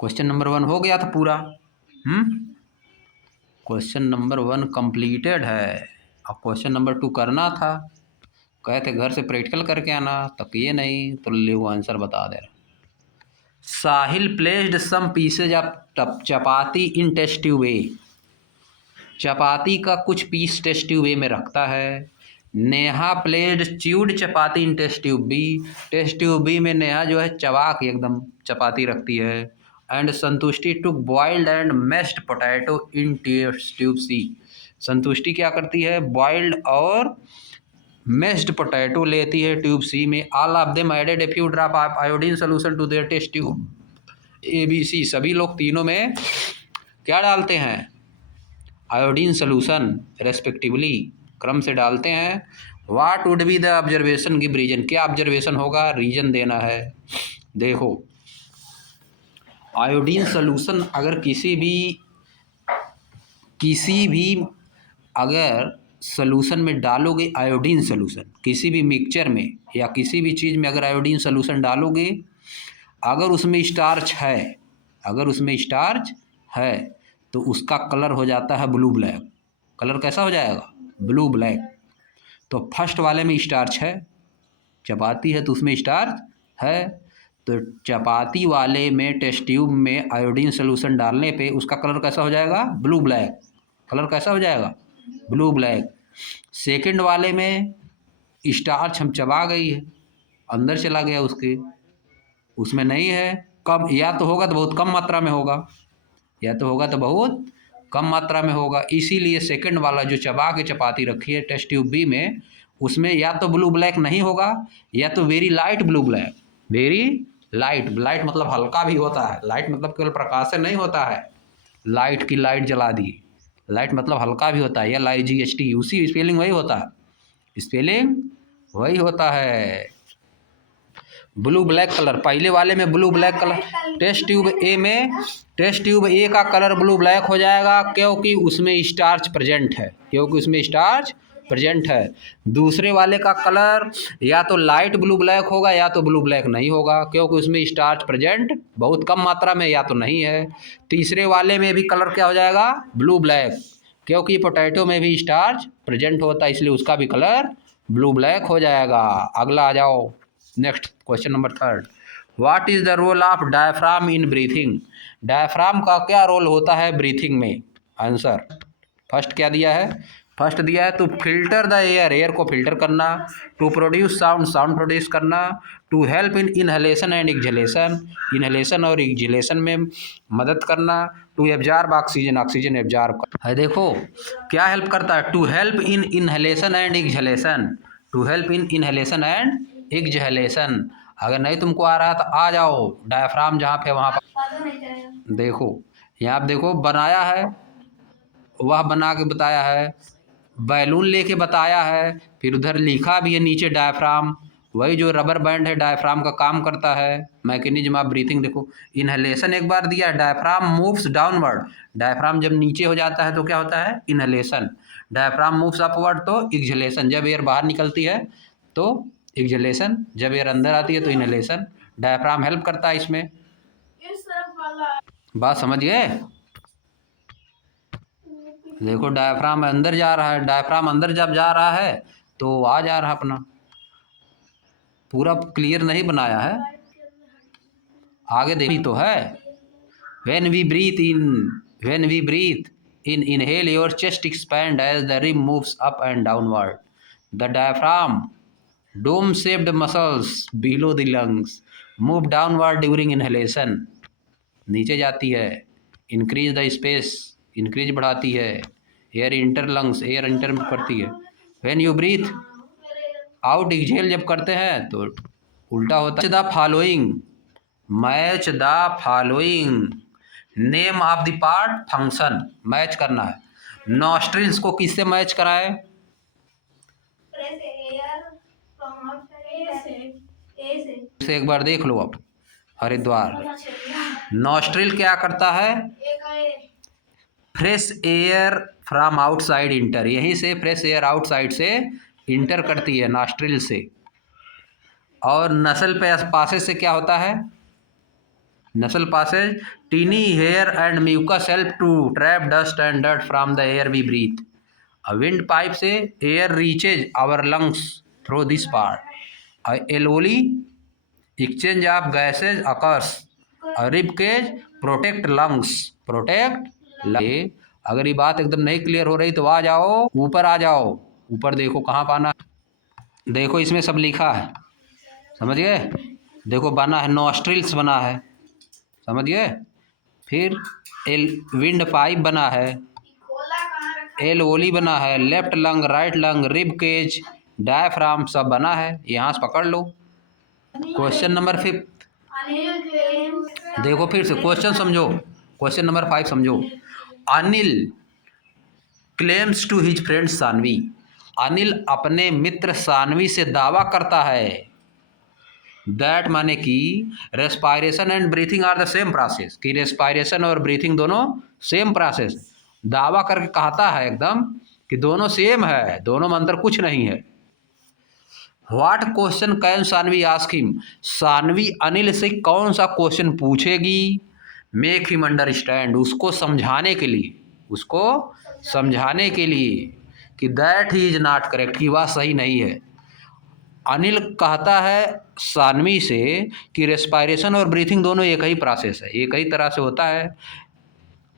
Question number 1 हो गया था पूरा। क्वेश्चन नंबर 1 कंप्लीटेड है। अब क्वेश्चन नंबर 2 करना था, कहते घर से प्रैक्टिकल करके आना, तब ये नहीं तो ले वो आंसर बता दे रहा। Sahil placed some pieces of chapati in test tube A. चपाती का कुछ पीस टेस्ट ट्यूब ए में रखता है। Neha placed chewed chapati in test tube B. Test tube B में नेहा जो है चबा के एकदम चपाती रखती है। And Santushti took boiled and mashed potato in test tube C. Santushti क्या करती है, बॉइल्ड और मैश्ड पोटैटो लेती है ट्यूब सी में। All of them added a few drop of iodine solution to their test tube A B C. सभी लोग तीनों में क्या डालते हैं, आयोडीन सोल्यूशन रेस्पेक्टिवली क्रम से डालते हैं। What would be the observation give reason. क्या ऑब्जर्वेशन होगा, रीजन देना है। देखो आयोडीन सोल्यूशन अगर किसी भी अगर सोल्यूशन में डालोगे, आयोडीन सोल्यूशन किसी भी मिक्सचर में या किसी भी चीज़ में अगर आयोडीन सोल्यूशन डालोगे, अगर उसमें स्टार्च है तो उसका कलर हो जाता है ब्लू ब्लैक। कलर कैसा हो जाएगा, ब्लू ब्लैक। तो फर्स्ट वाले में स्टार्च है, चपाती है तो उसमें स्टार्च है, तो चपाती वाले में टेस्ट ट्यूब में आयोडीन सोल्यूशन डालने पे उसका कलर कैसा हो जाएगा, ब्लू ब्लैक। कलर कैसा हो जाएगा, ब्लू ब्लैक। सेकंड वाले में स्टार्च हम चबा गई है, अंदर चला गया उसके, उसमें नहीं है, कम या तो होगा तो बहुत कम मात्रा में होगा, कम मात्रा में होगा। इसीलिए सेकंड वाला जो चबा के चपाती रखी है टेस्ट ट्यूब बी में, उसमें या तो ब्लू ब्लैक नहीं होगा या तो very light blue black. Very light, light मतलब हल्का भी होता है, लाइट मतलब केवल प्रकाश से नहीं होता है, लाइट की लाइट जला दी, लाइट मतलब हल्का भी होता है, LIGHT, उसी स्पेलिंग वही होता है, स्पेलिंग वही होता है। ब्लू ब्लैक कलर पहले वाले में blue black colour, test tube A का कलर ब्लू ब्लैक हो जाएगा क्योंकि उसमें स्टार्च प्रेजेंट है। दूसरे वाले का कलर या तो लाइट ब्लू ब्लैक होगा या तो ब्लू ब्लैक नहीं होगा क्योंकि उसमें स्टार्च प्रेजेंट बहुत कम मात्रा में या तो नहीं है। तीसरे वाले में भी कलर क्या हो जाएगा, ब्लू ब्लैक, क्योंकि पोटैटो में भी स्टार्च प्रेजेंट होता है इसलिए उसका भी कलर ब्लू ब्लैक हो जाएगा। अगला आ जाओ, next question number 3। What is the role of diaphragm in breathing. Diaphragm का क्या रोल होता है ब्रीथिंग में। आंसर फर्स्ट क्या दिया है, फर्स्ट दिया है टू फिल्टर द एयर को फिल्टर करना, टू प्रोड्यूस साउंड प्रोड्यूस करना, to help in inhalation and inhalation और एक्सहेलेशन में मदद करना, टू एब्जॉर्ब ऑक्सीजन एब्जॉर्ब है। देखो क्या हेल्प करता है, to help in inhalation and exhalation. अगर नहीं तुमको आ रहा तो आ जाओ, डायफ्राम जहाँ पे वहाँ पर देखो, यहाँ देखो बनाया है, वह बना के बताया है, बैलून लेके बताया है, फिर उधर लिखा भी है नीचे डायफ्राम, वही जो रबर बैंड है डायफ्राम का काम करता है, मैकेनिज्म ऑफ ब्रीथिंग। देखो इनहेलेशन एक बार दिया, डायफ्राम मूव्स डाउनवर्ड, डायफ्राम जब नीचे हो जाता है तो क्या होता है, इनहेलेशन। डायफ्राम मूव्स अपवर्ड तो एक्सहेलेशन, जब एयर बाहर निकलती है तो एक्सहेलेशन, जब एयर अंदर आती है तो इनहेलेशन। डायफ्राम हेल्प करता है इसमें, बात समझ गए। देखो डायफ्राम अंदर जा रहा है, डायफ्राम अंदर जब जा रहा है तो आ जा रहा है अपना, पूरा क्लियर नहीं बनाया है, आगे देखी तो है। When we breathe in inhale your chest expand as the rim moves up and downward, the diaphragm dome shaped muscles below the lungs move downward during inhalation, नीचे जाती है, इंक्रीज द स्पेस, इंक्रीज बढ़ाती है, air enter lungs, air enter करती है। When you breathe out exhale जब करते हैं तो उल्टा होता है। Match the following name of the part function, match करना है। नॉस्ट्रिल्स को किससे मैच कराएं, से एक बार देख लो अब, हरिद्वार नॉस्ट्रिल क्या करता है, fresh air from outside inter, यहीं से फ्रेश एयर आउटसाइड से इंटर करती है नॉस्ट्रिल से। और नसल पे पासे से क्या होता है, Nasal passage, teeny hair and mucus help to trap dust and dirt from the air we breathe. A windpipe से air reaches our lungs through this part. A alveoli, exchange of gases occurs. A rib cage, protect lungs. अगर ये बात एकदम नहीं clear हो रही तो आ जाओ, ऊपर आ जाओ। ऊपर देखो कहाँ पाना, देखो इसमें सब लिखा है, समझ गए। देखो बना है नॉस्ट्रिल्स बना है, समझ गए। फिर विंड पाइप बना है, एल ओली बना है, left lung, right lung, rib cage, diaphragm सब बना है। यहाँ से पकड़ लो। क्वेश्चन नंबर 5 देखो फिर से क्वेश्चन समझो। क्वेश्चन नंबर 5 समझो। Anil claims to his friend Saanvi. Anil अपने मित्र सानवी से दावा करता है दैट माने कि respiration and breathing are the same process, कि रेस्पायरेशन और ब्रीथिंग दोनों सेम प्रोसेस। दावा करके कहता है एकदम कि दोनों सेम है, दोनों में अंतर कुछ नहीं है। What question can Saanvi ask him, Saanvi Anil से कौन सा क्वेश्चन पूछेगी। मेक हिम अंडरस्टैंड, उसको समझाने के लिए, उसको समझाने के लिए कि that he is not correct, कि वह सही नहीं है। अनिल कहता है सानवी से कि रेस्पायरेशन और ब्रीथिंग दोनों एक ही प्रोसेस है, एक ही तरह से होता है।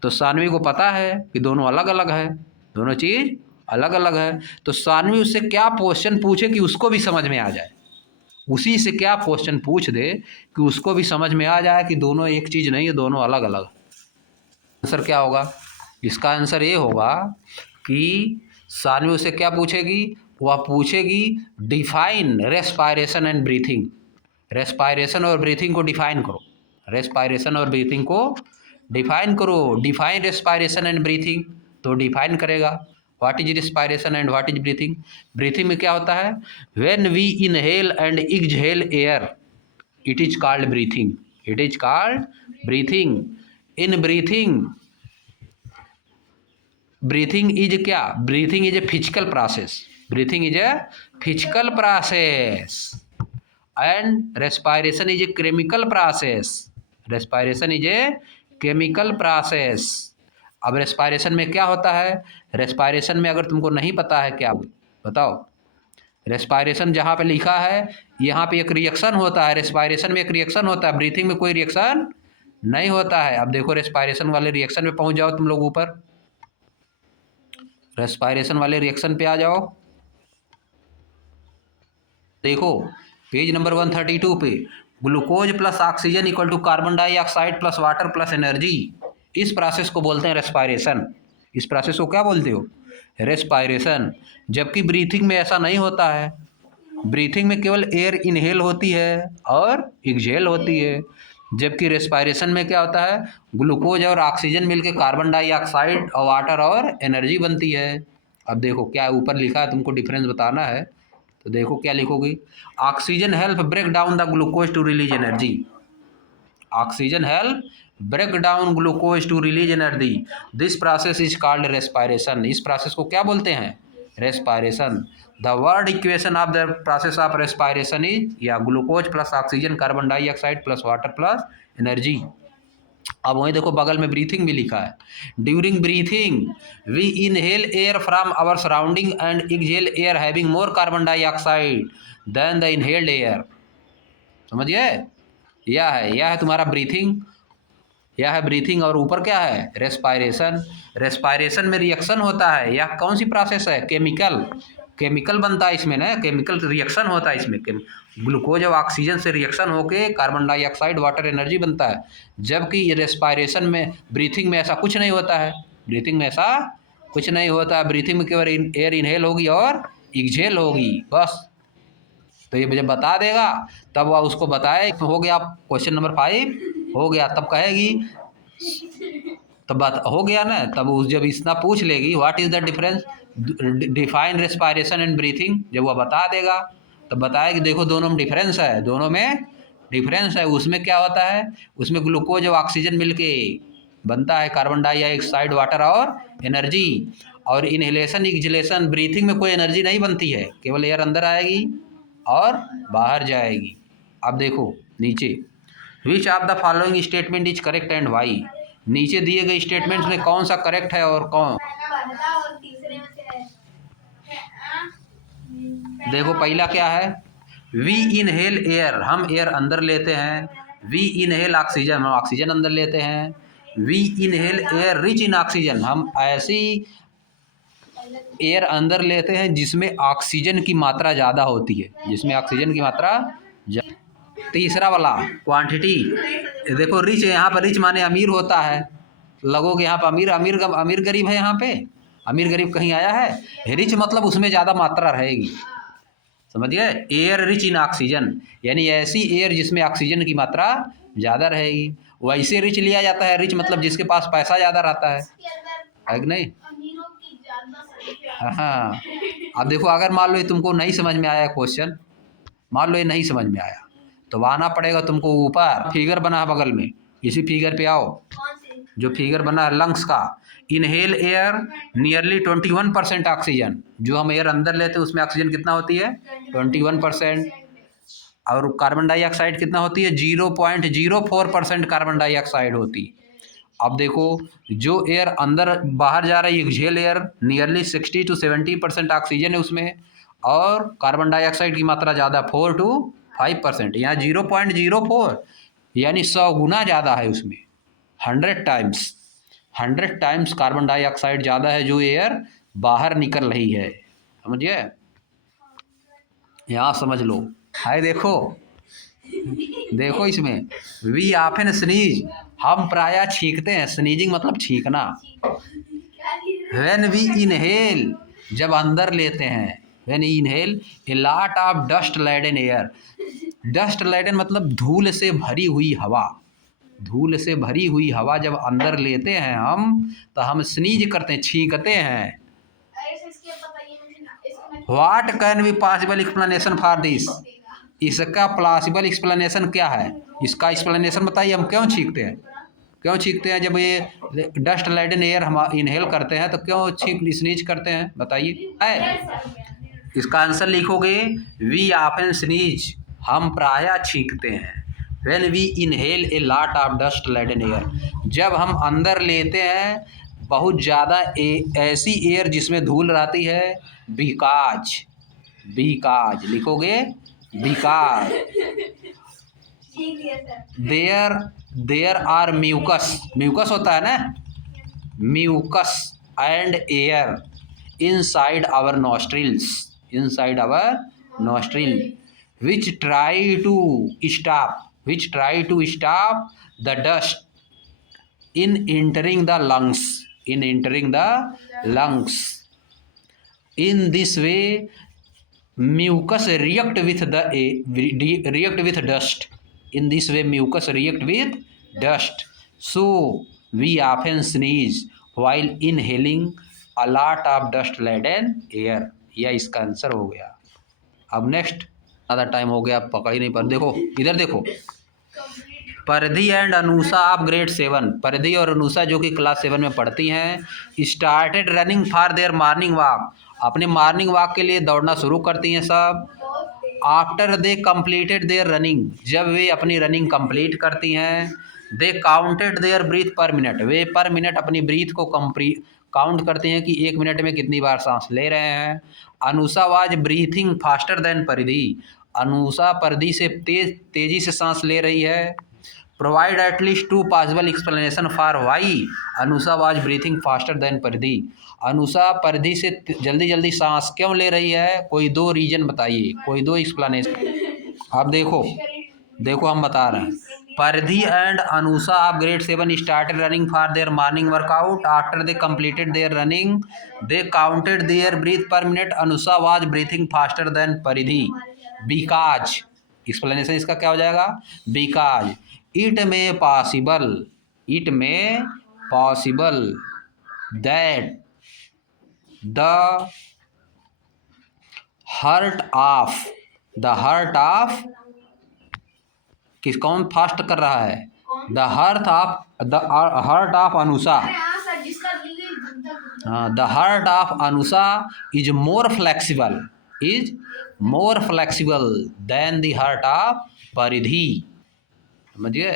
तो सानवी को पता है कि दोनों अलग अलग है, दोनों चीज़ अलग अलग है। तो सानवी उससे क्या क्वेश्चन पूछे कि उसको भी समझ में आ जाए, उसी से क्या क्वेश्चन पूछ दे कि उसको भी समझ में आ जाए कि दोनों एक चीज़ नहीं है, दोनों अलग अलग। आंसर क्या होगा इसका? आंसर ये होगा कि सानवी उससे क्या पूछेगी, वह पूछेगी define respiration and breathing. Respiration और ब्रीथिंग को डिफाइन करो, रेस्पायरेशन और ब्रीथिंग को डिफाइन करो। डिफाइन रेस्पायरेशन एंड ब्रीथिंग, तो डिफाइन करेगा what is respiration and what is breathing. Breathing में क्या होता है, when we inhale and exhale air it is called breathing, it is called breathing. In breathing, breathing is क्या, breathing is a physical process, breathing is a physical process and respiration is a chemical process, respiration is a chemical process. अब respiration में क्या होता है, respiration में अगर तुमको नहीं पता है क्या बताओ। रेस्पायरेशन जहाँ पे लिखा है यहाँ पे एक रिएक्शन होता है, रेस्पायरेशन में एक रिएक्शन होता है, ब्रीथिंग में कोई रिएक्शन नहीं होता है। अब देखो रेस्पायरेशन वाले रिएक्शन में पहुँच जाओ तुम लोग, ऊपर रेस्पायरेशन वाले रिएक्शन पे आ जाओ। देखो पेज नंबर 132 पे, glucose plus oxygen equal to carbon dioxide plus water plus energy, इस प्रोसेस को बोलते हैं रेस्पायरेशन। इस प्रोसेस को क्या बोलते हो, रेस्पायरेशन। जबकि ब्रीथिंग में ऐसा नहीं होता है, ब्रीथिंग में केवल एयर इनहेल होती है और एक्सहेल होती है। जबकि रेस्पायरेशन में क्या होता है, ग्लूकोज और ऑक्सीजन मिलकर कार्बन डाइऑक्साइड और वाटर और एनर्जी बनती है। अब देखो क्या ऊपर लिखा है, तुमको डिफरेंस बताना है, तो देखो क्या लिखोगी। Oxygen help break down the glucose to release energy, oxygen help break down glucose to release energy, this process is called respiration. इस प्रोसेस को क्या बोलते हैं, respiration. The word equation of the process of respiration is, या glucose plus oxygen carbon dioxide plus water plus energy. अब वहीं देखो बगल में ब्रीथिंग भी लिखा है, during breathing we inhale air from our surrounding and exhale air having more carbon dioxide than the inhaled air. समझिए, यह है तुम्हारा ब्रीथिंग, यह है ब्रीथिंग। और ऊपर क्या है, रेस्पायरेशन। रेस्पायरेशन में रिएक्शन होता है, यह कौन सी प्रोसेस है, केमिकल, केमिकल बनता है इसमें ना, केमिकल रिएक्शन होता है इसमें, ग्लूकोज और ऑक्सीजन से रिएक्शन होके कार्बन डाइऑक्साइड वाटर एनर्जी बनता है। जबकि रेस्पायरेशन में, ब्रीथिंग में ऐसा कुछ नहीं होता है, ब्रीथिंग में ऐसा कुछ नहीं होता है। ब्रीथिंग में केवल एयर इनहेल होगी और एक्सहेल होगी, बस। तो ये जब बता देगा तब वह उसको बताए, हो गया क्वेश्चन नंबर 5 हो गया, तब कहेगी, तब बात हो गया ना, तब उस जब इतना पूछ लेगी what is the difference, define respiration and breathing, जब वह बता देगा तब बताएगी देखो दोनों में डिफरेंस है, दोनों में डिफरेंस है। उसमें क्या होता है, उसमें ग्लूकोज और ऑक्सीजन मिलके बनता है कार्बन डाइऑक्साइड वाटर और एनर्जी। और इनहेलेशन एक्सहेलेशन, ब्रीथिंग में कोई एनर्जी नहीं बनती है, केवल एयर अंदर आएगी और बाहर जाएगी। अब देखो नीचे, which of the following statement is correct and why. नीचे दिए गए स्टेटमेंट में कौन सा करेक्ट है और कौन। देखो पहला क्या है, वी इनहेल एयर, हम एयर अंदर लेते हैं। वी इनहेल ऑक्सीजन, हम ऑक्सीजन अंदर लेते हैं। We inhale air rich in oxygen, हम ऐसी एयर अंदर लेते हैं जिसमें ऑक्सीजन की मात्रा ज़्यादा होती है, जिसमें ऑक्सीजन की मात्रा। तीसरा वाला क्वांटिटी, देखो रिच, यहाँ पर रिच माने अमीर होता है। लगोगे यहाँ पर अमीर, अमीर गरीब है, यहाँ पे अमीर गरीब कहीं आया है। रिच मतलब उसमें ज़्यादा मात्रा रहेगी, समझिए। एयर रिच इन ऑक्सीजन यानी ऐसी एयर जिसमें ऑक्सीजन की मात्रा ज़्यादा रहेगी। वैसे रिच लिया जाता है, रिच मतलब जिसके पास पैसा ज़्यादा रहता है कि नहीं। हाँ, अब देखो अगर मान लो ये तुमको नहीं समझ में आया क्वेश्चन, मान लो ये नहीं समझ में आया, तो आना पड़ेगा तुमको ऊपर फिगर बना है बगल में, इसी फिगर पे आओ। जो फिगर बना है लंग्स का, इनहेल एयर नियरली 21% ऑक्सीजन, जो हम एयर अंदर लेते हैं उसमें ऑक्सीजन कितना होती है 21%, और कार्बन डाइऑक्साइड कितना होती है 0.04% कार्बन डाइऑक्साइड होती। अब देखो जो एयर अंदर बाहर जा रहा है exhale air nearly 60 to 70% oxygen है उसमें, और कार्बन डाइऑक्साइड की मात्रा ज़्यादा 4 to 5%, यहाँ 0.04 यानी 100 गुना ज़्यादा है उसमें, 100 टाइम्स कार्बन डाइऑक्साइड ज़्यादा है जो एयर बाहर निकल रही है, समझिए। यहाँ समझ लो है, देखो देखो इसमें वी ऑफन स्नीज, हम प्रायः छींकते हैं, स्नीजिंग मतलब छींकना। व्हेन वी इनहेल, जब अंदर लेते हैं, when inhale a lot of dust laden air, dust laden मतलब धूल से भरी हुई हवा, धूल से भरी हुई हवा जब अंदर लेते हैं हम, तो हम स्नीज करते हैं, छींकते हैं। What can be possible explanation for this, इसका पॉसिबल एक्सप्लेनेशन क्या है, इसका एक्सप्लेनेशन बताइए, हम क्यों छींकते हैं, क्यों छींकते हैं। जब ये डस्ट लेडन एयर हम इनहेल करते हैं तो क्यों स्नीज करते हैं, बताइए। है इसका आंसर लिखोगे, वी ऑफन स्नीज, हम प्रायः छींकते हैं। When we inhale a lot of dust laden air, जब हम अंदर लेते हैं बहुत ज़्यादा ऐसी एयर जिसमें धूल रहती है। बिकॉज, बिकॉज लिखोगे, because there are mucus, mucus होता है ना, mucus and air inside our nostrils, inside our nostril which try to stop the dust in entering the lungs, in entering the lungs. In this way mucus react with dust, in this way mucus react with dust, so we often sneeze while inhaling a lot of dust laden air। यह इसका answer हो गया। अब next, ज़्यादा time हो गया, पकड़ ही नहीं पर, देखो इधर देखो, परिधि एंड अनुषा ऑफ ग्रेड 7, परिधि और अनुषा जो कि क्लास 7 में पढ़ती हैं, started running for their morning walk, अपने मॉर्निंग वॉक के लिए दौड़ना शुरू करती हैं सब। After they completed their running, जब वे अपनी रनिंग कंप्लीट करती हैं। They counted their breath per minute, वे पर मिनट अपनी ब्रीथ को काउंट करते हैं कि 1 मिनट में कितनी बार सांस ले रहे हैं। Anusha was breathing faster than Paridhi, Anusha परिधि से तेजी से सांस ले रही है। Provide at least 2 possible explanation for why Anusha was breathing faster than Paridhi, Anusha परिधि से जल्दी सांस क्यों ले रही है, कोई 2 रीजन बताइए, कोई 2 एक्सप्लेनेशन। अब देखो हम बता रहे हैं, Paridhi and Anusha of grade 7 started running for their morning workout, after they completed their running they counted their breath per minute, Anusha was breathing faster than Paridhi. Because, explanation इसका क्या हो जाएगा, because it may possible that the heart of किस, कौन fast कर रहा है, the heart of Anusha, हाँ, the heart of Anusha is more flexible than the heart of Paridhi. समझिए।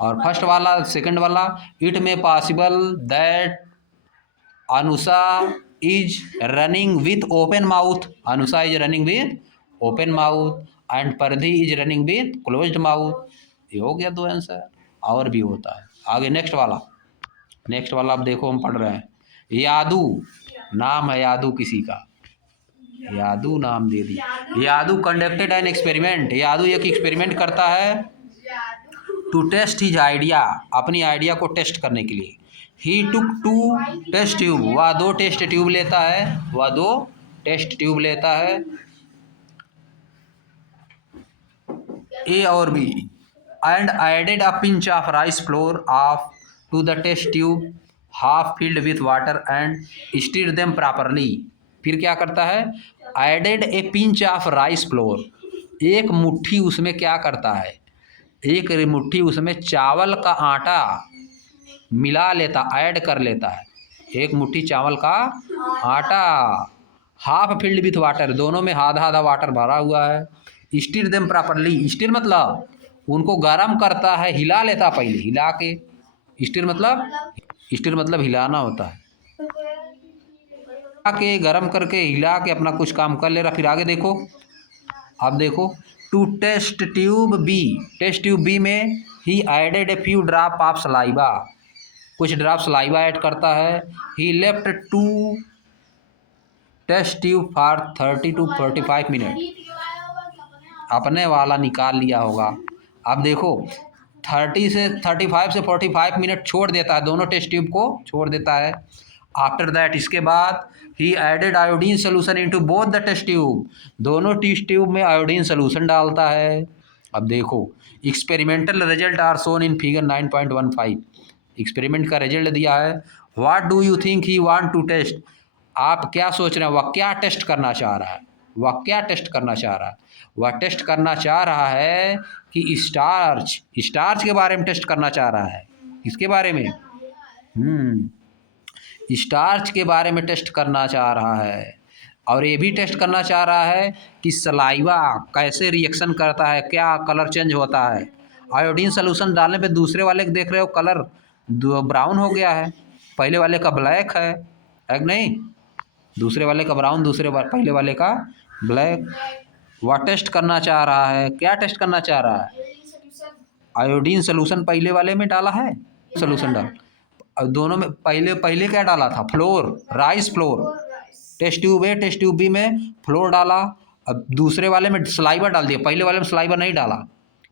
और फर्स्ट वाला सेकंड वाला, it may possible that Anusha is running with open mouth, Anusha is running with open mouth and Paridhi is running with closed mouth. ये हो गया दो answer. और भी होता है आगे। नेक्स्ट वाला अब देखो, हम पढ़ रहे हैं। यादू नाम है, यादू किसी का, यादू नाम दे दिया। यादू कंडक्टेड एन एक्सपेरिमेंट, यादू एक एक्सपेरिमेंट करता है टू टेस्ट हिज आइडिया, अपनी आइडिया को टेस्ट करने के लिए। ही टुक टू टेस्ट ट्यूब, वह दो टेस्ट ट्यूब लेता है, वह दो टेस्ट ट्यूब लेता है, ए और B, and added a pinch of rice flour of to the test tube half filled with water and stir them properly. फिर क्या करता है, added a pinch of rice flour, एक मुट्ठी उसमें क्या करता है, एक मुट्ठी उसमें चावल का आटा मिला लेता, ऐड कर लेता है, एक मुट्ठी चावल का आटा, हाफ फिल्ड विथ वाटर, दोनों में आधा आधा वाटर भरा हुआ है, स्टीर देम प्रॉपरली, स्टीर मतलब उनको गर्म करता है, हिला लेता पहले, हिला के, स्टीर मतलब हिलाना होता है, के गरम करके हिला के अपना कुछ काम कर ले रहा। फिर आगे देखो, अब देखो, to test tube B, test tube B में he added a few drop of saliva, कुछ ड्रॉप सलाइवा ऐड करता है। He left to test tube for 30 to 45 minute, अपने वाला निकाल लिया होगा। अब देखो 35 से 45 मिनट छोड़ देता है, दोनों टेस्ट ट्यूब को छोड़ देता है। आफ्टर दैट, इसके बाद ही added iodine solution into both the test tube, दोनों टेस्ट ट्यूब में आयोडीन सोल्यूशन डालता है। अब देखो, experimental result are shown in figure 9.15, experiment का रिजल्ट दिया है। What do you think he want to test, आप क्या सोच रहे हैं, वह क्या टेस्ट करना चाह रहा है, वह क्या टेस्ट करना चाह रहा है, वह टेस्ट करना चाह रहा है कि स्टार्च के बारे में टेस्ट करना चाह रहा है। किसके बारे में, स्टार्च के बारे में टेस्ट करना चाह रहा है। और ये भी टेस्ट करना चाह रहा है कि सलाइवा कैसे रिएक्शन करता है, क्या कलर चेंज होता है। आयोडीन सोल्यूशन डालने पे दूसरे वाले के देख रहे हो कलर ब्राउन हो गया है, पहले वाले का ब्लैक है कि नहीं, दूसरे वाले का ब्राउन, पहले वाले का ब्लैक। वह टेस्ट करना चाह रहा है, क्या टेस्ट करना चाह रहा है, आयोडीन सोल्यूशन पहले वाले में डाला है, सोल्यूशन डाल, दोनों में पहले क्या डाला था, flour, rice flour, test tube A test tube B में फ्लोर डाला। अब दूसरे वाले में सलाइवा डाल दिया, पहले वाले में सलाइवा नहीं डाला,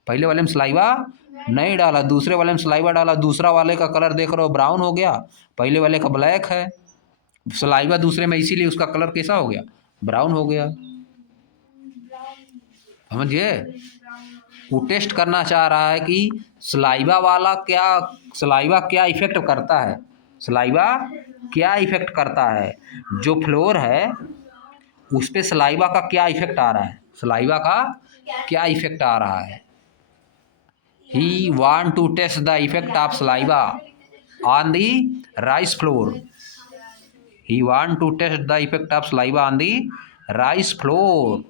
पहले वाले में सलाइवा नहीं डाला, दूसरे वाले में सलाइवा डाला। दूसरा वाले का कलर देख रहे हो ब्राउन हो गया, पहले वाले का ब्लैक है, सलाइवा दूसरे में, इसीलिए उसका कलर कैसा हो गया, ब्राउन हो गया। समझिए, वो टेस्ट करना चाह रहा है कि सलाइवा क्या इफेक्ट करता है, सलाइवा क्या इफेक्ट करता है, जो फ्लोर है उस पे सलाइवा का क्या इफेक्ट आ रहा है, सलाइवा का क्या इफेक्ट आ रहा है। He want to test the effect of saliva on the rice flour, he want to test the effect of saliva on the rice floor.